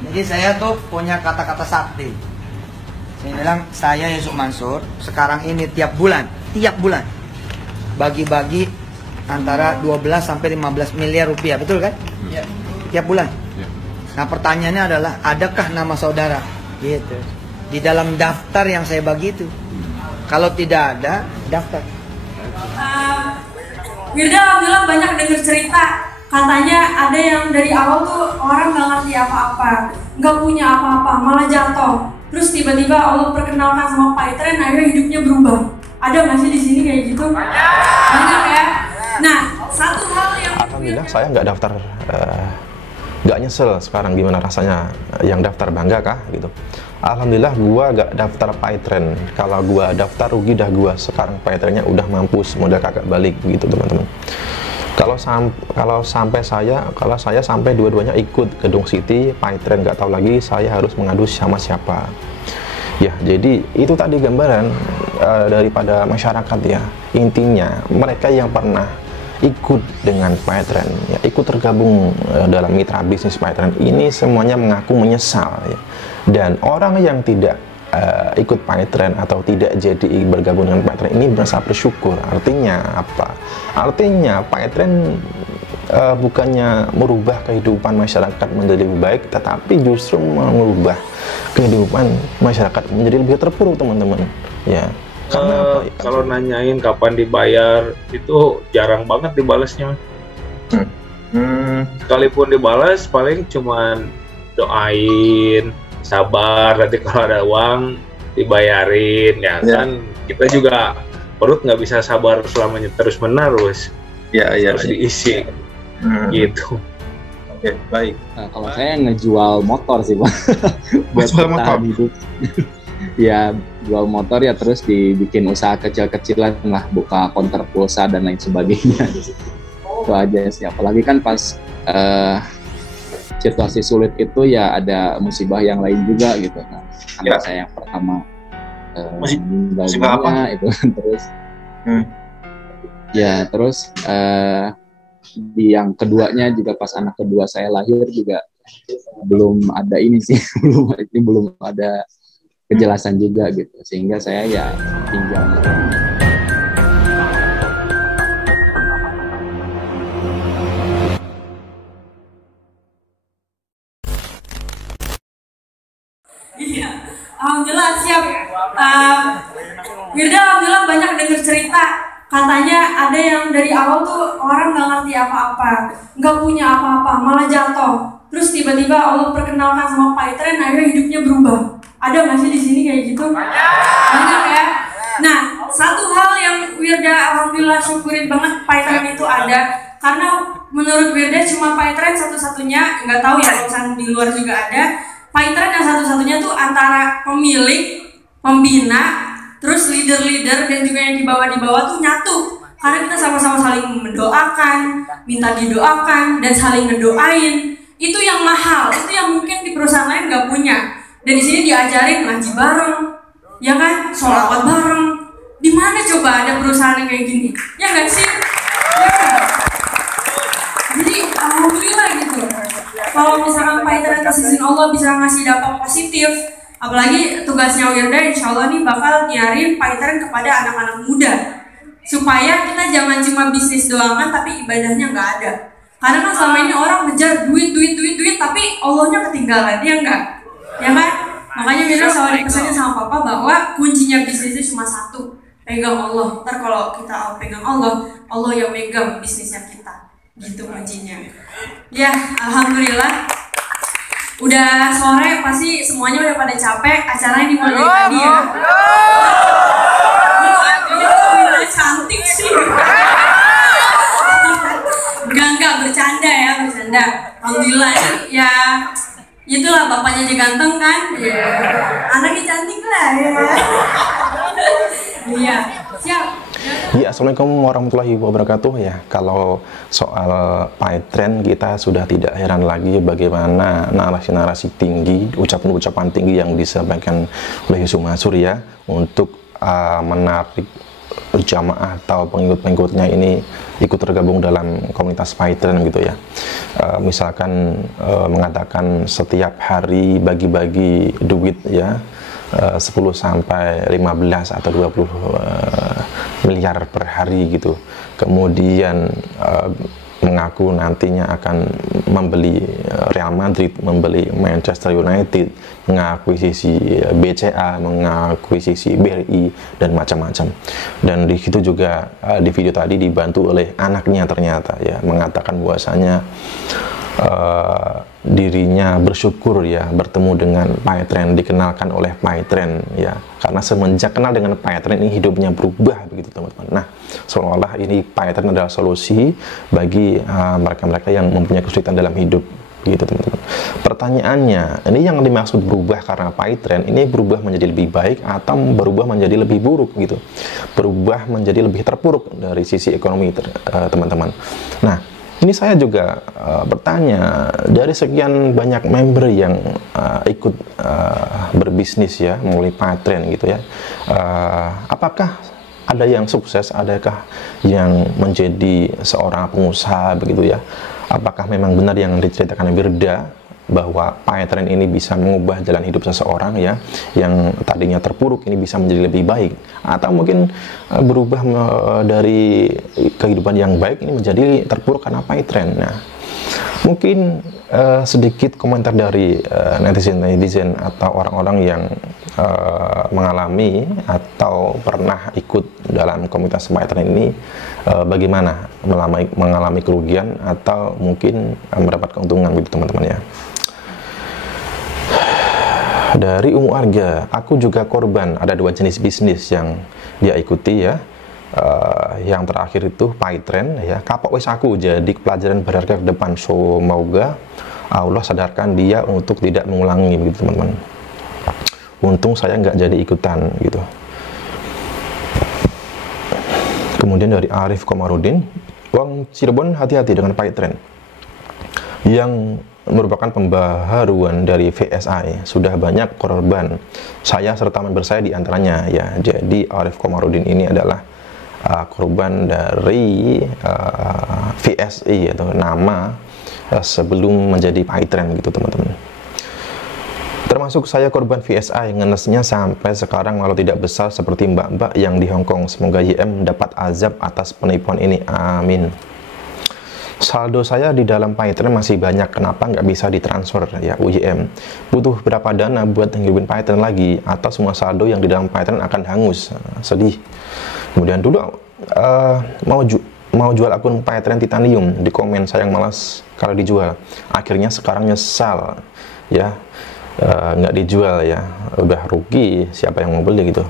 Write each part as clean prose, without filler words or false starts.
Jadi saya tuh punya kata-kata sakti. Saya bilang, saya Yusuf Mansur sekarang ini tiap bulan bagi-bagi antara 12 sampai 15 miliar rupiah, betul kan? Iya. Tiap bulan. Ya. Nah, pertanyaannya adalah, adakah nama saudara? Gitu. Di dalam daftar yang saya bagi itu. Kalau tidak ada, daftar. Wirda alhamdulillah banyak dengar cerita. Katanya ada yang dari awal tuh orang nggak ngerti apa-apa, nggak punya apa-apa, malah jatuh. Terus tiba-tiba Allah perkenalkan sama Pak Itren, akhirnya hidupnya berubah. Ada nggak sih di sini kayak gitu? Banyak ya. Nah, satu hal yang alhamdulillah saya nggak daftar, nggak nyesel sekarang gimana rasanya yang daftar bangga kah gitu. Alhamdulillah gua gak daftar Paytren. Kalau gua daftar rugi dah gua. Sekarang Paytrennya udah mampus, modal kagak balik gitu teman-teman. Kalau saya sampai dua-duanya ikut Gedung City, Paytren gak tahu lagi saya harus mengadu sama siapa. Ya, jadi itu tadi gambaran daripada masyarakat ya. Intinya mereka yang pernah ikut dengan Paytren, ya, ikut tergabung dalam mitra bisnis Paytren ini semuanya mengaku menyesal ya. Dan orang yang tidak ikut Paytren atau tidak jadi bergabung dengan Paytren ini merasa bersyukur. Artinya apa? Artinya Paytren bukannya merubah kehidupan masyarakat menjadi lebih baik, tetapi justru merubah kehidupan masyarakat menjadi lebih terpuruk teman-teman. Ya. Karena kalau nanyain kapan dibayar itu jarang banget dibalasnya. Sekalipun dibalas paling cuman doain, sabar, nanti kalau ada uang dibayarin ya kan. Kita juga perut nggak bisa sabar selamanya terus menerus. Harus diisi gitu. Oke, baik. Nah, kalau saya ngejual motor sih Pak. Buat bertahan hidup. Ya jual motor ya, terus dibikin usaha kecil-kecilan lah, buka konter pulsa dan lain sebagainya. Itu aja sih. Apalagi kan pas situasi sulit itu ya ada musibah yang lain juga gitu. Nah, karena saya yang pertama musibah apa itu terus ya terus di yang keduanya juga pas anak kedua saya lahir juga belum ada ini sih belum ada kejelasan juga gitu, sehingga saya ya tinggal. Iya, alhamdulillah siap. Wirda alhamdulillah banyak dengar cerita. Katanya ada yang dari awal tuh orang nggak ngerti apa-apa, nggak punya apa-apa, malah jatuh. Terus tiba-tiba Allah perkenalkan sama Paytren, akhirnya hidupnya berubah. Ada nggak sih di sini kayak gitu? Banyak ya. Nah, satu hal yang Wirda alhamdulillah syukurin banget Paytren itu ada, karena menurut Wirda cuma Paytren satu-satunya, nggak tahu ya kalau di luar juga ada. Paytren yang satu-satunya tuh antara pemilik, pembina, terus leader-leader dan juga yang di bawah tuh nyatu. Karena kita sama-sama saling mendoakan, minta didoakan dan saling ngedoain. Itu yang mahal, itu yang mungkin di perusahaan lain nggak punya. Dan di sini diajarin ngaji bareng, ya kan, sholawat bareng. Di mana coba ada perusahaan yang kayak gini? Ya nggak sih? Ya kan? Jadi alhamdulillah gitu. Kalau misalkan Paytren atas izin Allah bisa ngasih dampak positif, apalagi tugasnya Wirda insya Allah nih bakal nyarin Paytren kepada anak-anak muda, supaya kita jangan cuma bisnis doangan tapi ibadahnya nggak ada. Karena kan selama ini orang ngejar duit, tapi Allahnya ketinggalan, ya enggak? Ya kan? Makanya Wirda selalu dipesannya sama Papa bahwa kuncinya bisnis itu cuma satu, pegang Allah. Ntar kalau kita pegang Allah, Allah yang megang bisnisnya kita. Gitu kuncinya. Ya, alhamdulillah. Udah sore, pasti semuanya udah pada capek. Acaranya dimulai dari tadi ya. Wirda cantik sih. Enggak, bercanda ya, bercanda. Alhamdulillah ya. Itulah bapaknya aja ganteng kan. Ya. Anaknya cantik lah ya. Iya, siap. Ya, assalamualaikum warahmatullahi wabarakatuh ya. Kalau soal Paytren kita sudah tidak heran lagi bagaimana narasi-narasi tinggi, ucapan-ucapan tinggi yang disampaikan oleh Yusuf Mansur ya untuk menarik jamaah atau pengikut-pengikutnya ini ikut tergabung dalam komunitas PyTrend gitu ya. Misalkan mengatakan setiap hari bagi-bagi duit ya, 10 sampai 15 atau 20 miliar per hari gitu. Kemudian mengaku nantinya akan membeli Real Madrid, membeli Manchester United, mengakuisisi BCA, mengakuisisi BRI dan macam-macam. Dan di situ juga di video tadi dibantu oleh anaknya ternyata ya, mengatakan bahwasanya dirinya bersyukur ya bertemu dengan PyTrend, dikenalkan oleh PyTrend ya, karena semenjak kenal dengan PyTrend ini hidupnya berubah begitu teman-teman. Nah, seolah-olah ini PyTrend adalah solusi bagi mereka-mereka yang mempunyai kesulitan dalam hidup gitu teman-teman. Pertanyaannya, ini yang dimaksud berubah karena PyTrend ini berubah menjadi lebih baik atau berubah menjadi lebih buruk gitu, berubah menjadi lebih terpuruk dari sisi ekonomi teman-teman. Nah, ini saya juga bertanya, dari sekian banyak member yang ikut berbisnis ya melalui PyTrend gitu ya, apakah ada yang sukses, adakah yang menjadi seorang pengusaha begitu ya? Apakah memang benar yang diceritakan Wirda bahwa PyTrend ini bisa mengubah jalan hidup seseorang ya, yang tadinya terpuruk ini bisa menjadi lebih baik, atau mungkin berubah dari kehidupan yang baik ini menjadi terpuruk karena PyTrend. Nah, mungkin sedikit komentar dari netizen atau orang-orang yang mengalami atau pernah ikut dalam komunitas PyTrend ini, bagaimana mengalami kerugian atau mungkin mendapat keuntungan gitu teman-teman ya. Dari Umu Arga, aku juga korban. Ada 2 jenis bisnis yang dia ikuti ya. Yang terakhir itu PyTrend ya. Kapok wis aku, jadi pelajaran berharga ke depan. Semoga Allah sadarkan dia untuk tidak mengulangi begitu teman-teman. Untung saya nggak jadi ikutan gitu. Kemudian dari Arif Komarudin, Wong Cirebon hati-hati dengan PyTrend yang merupakan pembaharuan dari VSI. Sudah banyak korban, saya serta member saya diantaranya ya. Jadi Arif Komarudin ini adalah korban dari VSI atau nama sebelum menjadi PyTrend gitu teman-teman. Termasuk saya korban VSI, ngenesnya sampai sekarang walau tidak besar seperti mbak-mbak yang di Hongkong. Semoga YM dapat azab atas penipuan ini, amin. Saldo saya di dalam PyTrend masih banyak, kenapa nggak bisa ditransfer ya UYM? Butuh berapa dana buat ngirimin PyTrend lagi, atau semua saldo yang di dalam PyTrend akan hangus? Sedih. Kemudian dulu mau jual akun PyTrend Titanium, di komen sayang malas kalau dijual. Akhirnya sekarang nyesal ya, nggak dijual ya, udah rugi, siapa yang mau beli gitu.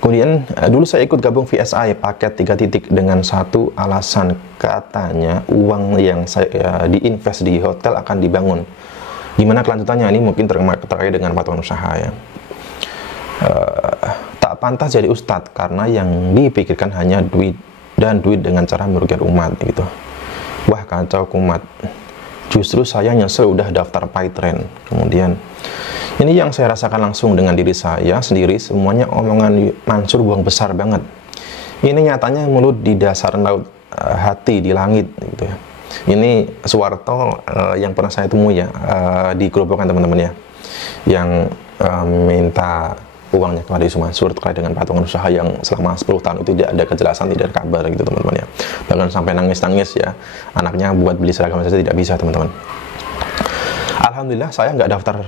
Kemudian dulu saya ikut gabung VSI paket 3 titik dengan satu alasan, katanya uang yang saya diinvest di hotel akan dibangun. Gimana kelanjutannya? Ini mungkin terkait dengan patungan usaha ya. Tak pantas jadi ustadz karena yang dipikirkan hanya duit dan duit dengan cara merugikan umat gitu. Wah kacau kumat. Justru saya nyesel udah daftar PyTrend. Kemudian ini yang saya rasakan langsung dengan diri saya sendiri, semuanya omongan Mansur buang besar banget. Ini nyatanya mulut di dasar laut, hati di langit gitu ya. Ini Suwarto yang pernah saya temui ya, di Gerobokan teman-teman ya, yang minta uangnya kepada Yusuf Mansur terkait dengan patungan usaha yang selama 10 tahun itu tidak ada kejelasan, tidak ada kabar gitu teman-teman ya. Bahkan sampai nangis-nangis ya, anaknya buat beli seragam saja tidak bisa teman-teman. Alhamdulillah saya nggak daftar,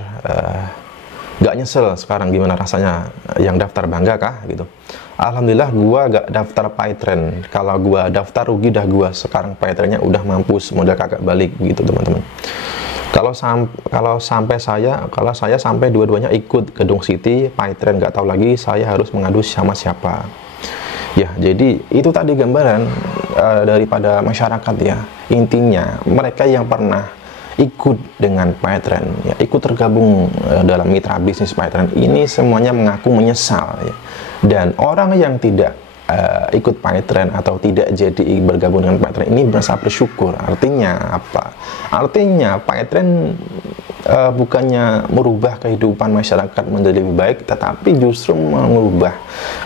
nggak nyesel sekarang. Gimana rasanya yang daftar, bangga kah gitu? Alhamdulillah gua nggak daftar PyTrend. Kalau gua daftar rugi dah gua. Sekarang PyTrendnya udah mampus, modal kagak balik gitu teman-teman. Kalau saya sampai dua-duanya ikut Gedung City, PyTrend nggak tahu lagi saya harus mengadu sama siapa. Ya, jadi itu tadi gambaran daripada masyarakat ya. Intinya mereka yang pernah ikut dengan PyTrend ya, ikut tergabung dalam mitra bisnis PyTrend ini semuanya mengaku menyesal ya. Dan orang yang tidak ikut PyTrend atau tidak jadi bergabung dengan PyTrend ini merasa bersyukur. Artinya apa? Artinya PyTrend bukannya merubah kehidupan masyarakat menjadi lebih baik, tetapi justru mengubah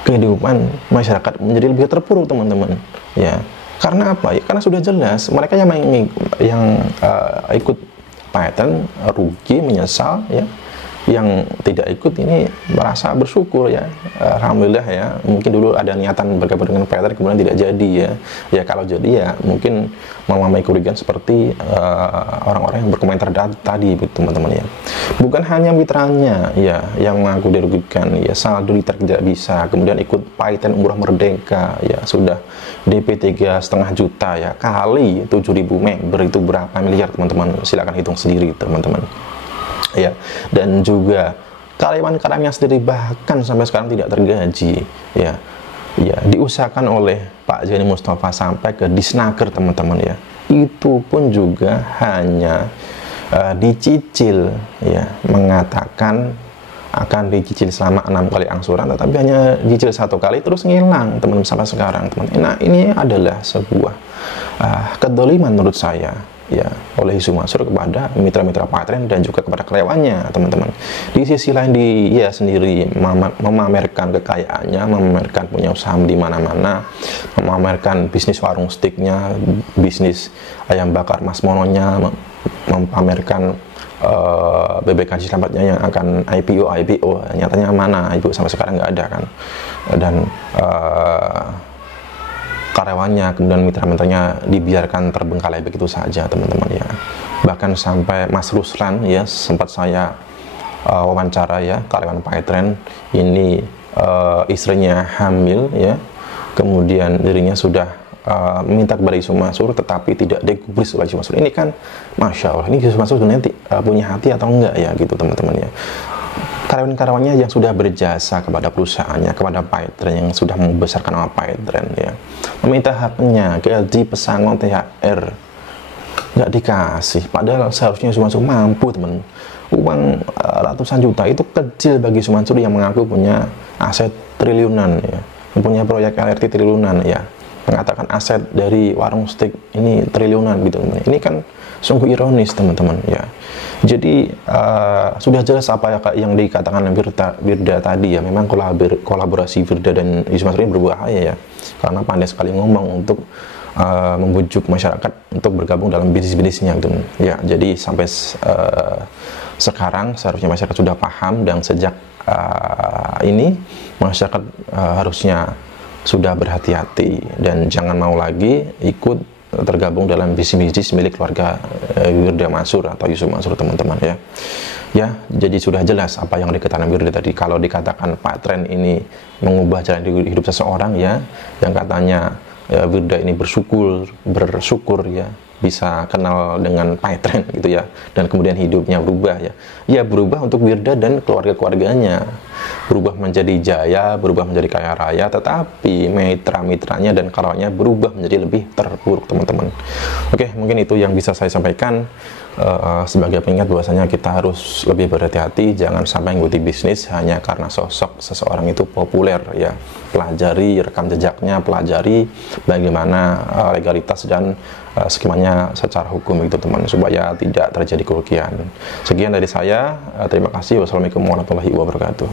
kehidupan masyarakat menjadi lebih terpuruk, teman-teman. Ya, karena apa? Ya, karena sudah jelas mereka yang ikut PayTren rugi, menyesal, ya. Yang tidak ikut ini merasa bersyukur, ya. Alhamdulillah, ya. Mungkin dulu ada niatan bergabung dengan PayTren, kemudian tidak jadi, ya. Ya kalau jadi, ya mungkin mengalami kerugian seperti orang-orang yang berkomentar tadi, teman-teman, ya. Bukan hanya mitranya, ya, yang mengaku dirugikan, ya, saldo tidak bisa, kemudian ikut PayTren Umroh Merdeka, ya, sudah DP 3,5 juta, ya, kali 7.000 member itu berapa miliar, teman-teman? Silakan hitung sendiri, teman-teman. Ya, dan juga karyawan-karyawannya sendiri bahkan sampai sekarang tidak tergaji, ya. Ya, diusahakan oleh Pak Zaini Mustafa sampai ke Disnaker, teman-teman, ya. Itu pun juga hanya dicicil, ya, mengatakan akan dicicil selama 6 kali angsuran, tetapi hanya dicicil 1 kali terus ngilang, teman-teman, sampai sekarang, teman. Nah, ini adalah sebuah kedoliman menurut saya, ya, oleh Isu Mansur kepada mitra-mitra PayTren dan juga kepada karyawannya, teman-teman. Di sisi lain dia sendiri memamerkan kekayaannya, memamerkan punya usaha di mana-mana, memamerkan bisnis warung steaknya, bisnis ayam bakar Mas Mononya, memamerkan BBK Cilampatnya yang akan IPO, nyatanya mana IPO sampai sekarang nggak ada, kan. Dan karyawannya, kemudian mitra-mitranya dibiarkan terbengkalai begitu saja, teman-teman, ya. Bahkan sampai Mas Ruslan, ya, sempat saya wawancara, ya, karyawan PayTren ini, istrinya hamil, ya, kemudian dirinya sudah meminta kepada Isu Mansur tetapi tidak digubris oleh Isu Mansur. Ini kan Masya Allah, ini Isu Mansur sebenarnya punya hati atau enggak, ya, gitu, teman-teman, ya. Karyawan-karyawannya yang sudah berjasa kepada perusahaannya, kepada PayTren, yang sudah membesarkan nama PayTren, ya, meminta haknya, gaji, pesangon, THR, nggak dikasih. Padahal seharusnya Isu Mansur mampu, teman. Uang ratusan juta itu kecil bagi Isu Mansur yang mengaku punya aset triliunan, ya, punya proyek LRT triliunan, ya, mengatakan aset dari warung steak ini triliunan, gitu, teman. Ini kan sungguh ironis, teman-teman, ya. Jadi sudah jelas apa yang dikatakan Wirda tadi, ya. Memang kolaborasi Wirda dan Isu Mansur ini berbahaya, ya, karena pandai sekali ngomong untuk membujuk masyarakat untuk bergabung dalam bisnis-bisnisnya, gitu, ya. Jadi sampai sekarang seharusnya masyarakat sudah paham, dan sejak ini masyarakat harusnya sudah berhati-hati dan jangan mau lagi ikut tergabung dalam bisnis-bisnis milik keluarga Wirda Mansur atau Isu Mansur, teman-teman, ya. Ya, jadi sudah jelas apa yang dikatakan Wirda tadi. Kalau dikatakan PayTren ini mengubah jalan hidup seseorang, ya, yang katanya Wirda ini bersyukur, ya, bisa kenal dengan PayTren, gitu, ya, dan kemudian hidupnya berubah, ya. Ya, berubah untuk Wirda dan keluarga-keluarganya, berubah menjadi jaya, berubah menjadi kaya raya, tetapi mitra-mitranya dan karyawannya berubah menjadi lebih terpuruk, teman-teman. Oke, mungkin itu yang bisa saya sampaikan sebagai pengingat bahwasanya kita harus lebih berhati-hati, jangan sampai mengikuti bisnis hanya karena sosok seseorang itu populer, ya. Pelajari rekam jejaknya, pelajari bagaimana legalitas dan skemanya secara hukum, itu, teman, supaya tidak terjadi kerugian. Sekian dari saya, terima kasih. Wassalamualaikum warahmatullahi wabarakatuh.